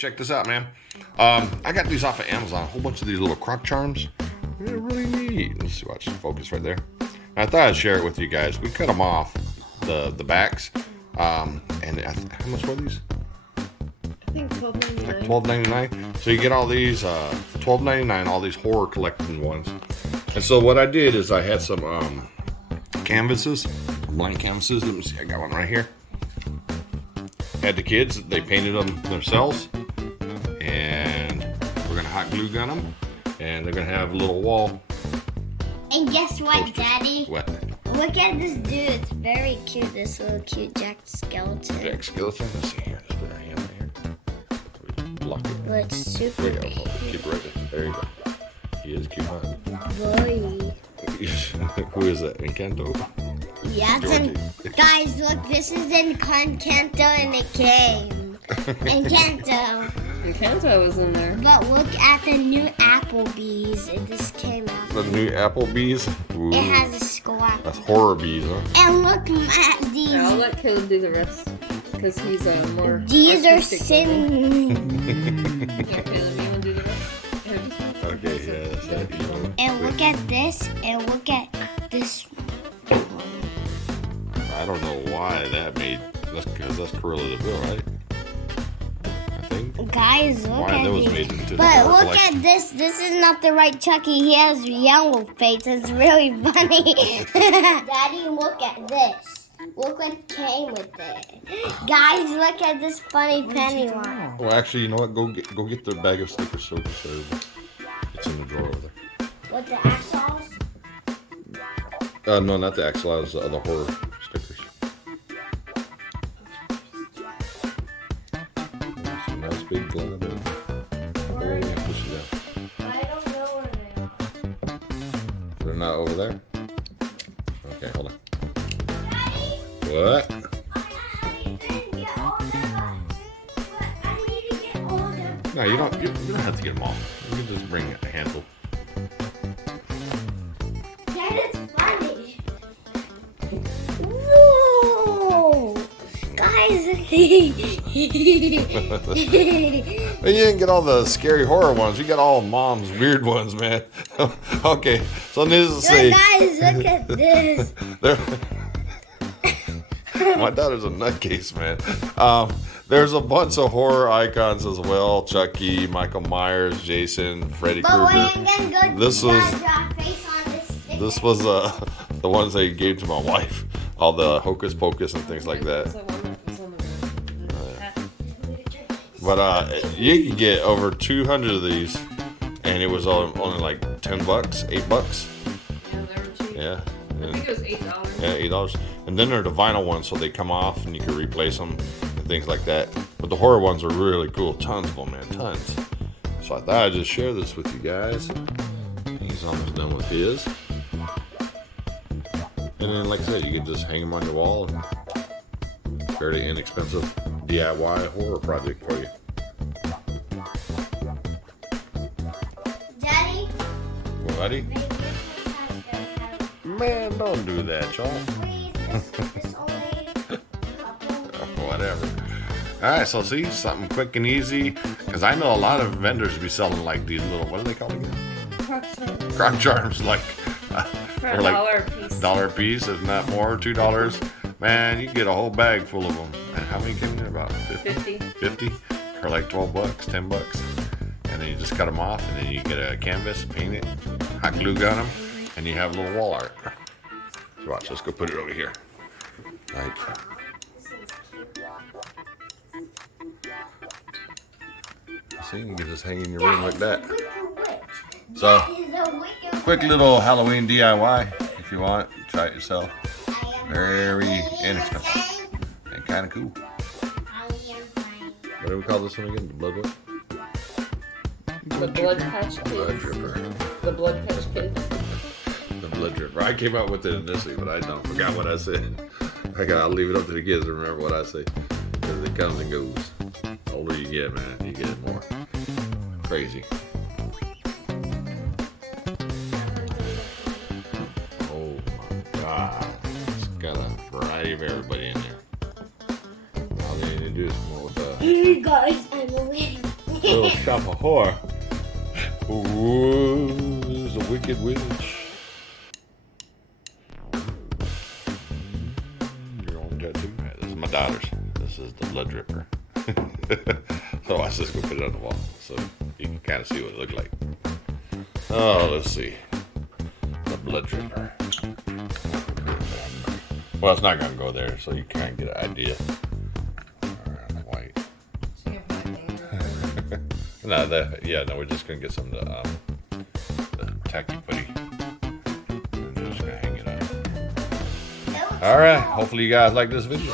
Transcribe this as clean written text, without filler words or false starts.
check this out, man. I got these off of Amazon. A whole bunch of these little crock charms. They're really neat. Let's see, watch focus right there. I thought I'd share it with you guys. We cut them off the backs. And how much were these? I think $12.99. Like $12.99. So you get all these $12.99. All these horror collecting ones. And so what I did is I had some canvases, blank canvases. Let me see. I got one right here. Had the kids. They painted them themselves, and we're gonna hot glue gun them, and they're gonna have a little wall. And guess what, posters. Daddy? What? Look at this dude. It's very cute. This little cute Jack skeleton. Jack skeleton. Let's see here. Let's put our hand right here. Block it. But it's super There you go. cute. Keep it right there. There you go. He is cute, huh? Boy. Who is that? Encanto? Yeah, guys, look. This is in Encanto, and it came. Encanto. Encanto was in there. But look at the new Applebee's. This came out. The new Applebee's. Ooh. It has a squawk. That's horror bees, huh? And look at these. Yeah, I'll let Caleb do the rest because he's more. These are artistic than me. sin. Yeah, Caleb, you want to do the rest? Okay, yeah, that's that. You know. And look at this. And look at this. I don't know why that made. That's because that's Cruella de Vil, right? I think. Guys, look Why at those these. made it into the But horror look collection. at this. This is not the right Chucky. He has yellow face. It's really funny. Daddy, look at this. Look what came with it. Guys, look at this funny Pennywise. Well, actually, you know what? Go get the bag of stickers so it's in the drawer over there. What, the axles? No, not the Axel. It was the other horror stickers. Some nice big glove. Oh, yeah, push it down. I don't know where they are. They're not over there? Okay, hold on. What? No, you don't have to get them all. You can just bring a handful. That is funny. Whoa! Guys. But you didn't get all the scary horror ones. You got all Mom's weird ones, man. Okay, so needless to say, Guys, look at this. my daughter's a nutcase, man. There's a bunch of horror icons as well: Chucky, Michael Myers, Jason, Freddy But Krueger. we're gonna go This was draw a face on this sticker. this was the ones they gave to my wife. All the Hocus Pocus and things like that. But you could get over 200 of these, and it was only like $10, $8. Yeah, they were cheap. Yeah. I think it was $8. Yeah, $8. And then they're the vinyl ones, so they come off and you can replace them and things like that. But the horror ones are really cool. Tons of them, man. Tons. So I thought I'd just share this with you guys. He's almost done with his. And then, like I said, you can just hang them on your wall. And fairly inexpensive DIY horror project for you. Daddy? Buddy? Maybe this has to Man, don't do that, y'all. please. This only couple. Whatever. Alright, so see, something quick and easy. Because I know a lot of vendors be selling like these little, what are they called again? Crock charms, like For for a like dollar a piece. $1 a piece, if not more, $2. Man, you can get a whole bag full of them. And how many came in? About 50? 50 for like $12, $10. And then you just cut them off, and then you get a canvas, paint it, hot glue gun them, and you have a little wall art. So watch, let's go put it over here. Like, see, you can just hang in your room like that. So, quick little Halloween DIY if you want. Try it yourself. Very inexpensive and kind of cool. What do we call this one again? The blood what? The blood patch Blood kids. dripper. The blood patch kids. The blood dripper. I came up with it initially, but I don't forgot what I said. I'll leave it up to the kids to remember what I say. Because it comes and goes. The older you get, man, you get more crazy. Oh my God. It's got a variety of everybody in there. All they need to do is come up with Hey guys, I'm awake. little shop of horror. Ooh, this is a wicked witch. Your own tattoo. Right, this is my daughter's. This is the blood dripper. So watch this. Go put it on the wall so you can kind of see what it looked like. Oh, let's see. The blood dripper. Well, it's not gonna go there, so you can't get an idea. Alright, white. No, no, we're just gonna get some of the tacky putty. And we're just gonna hang it up. Alright, hopefully you guys like this video.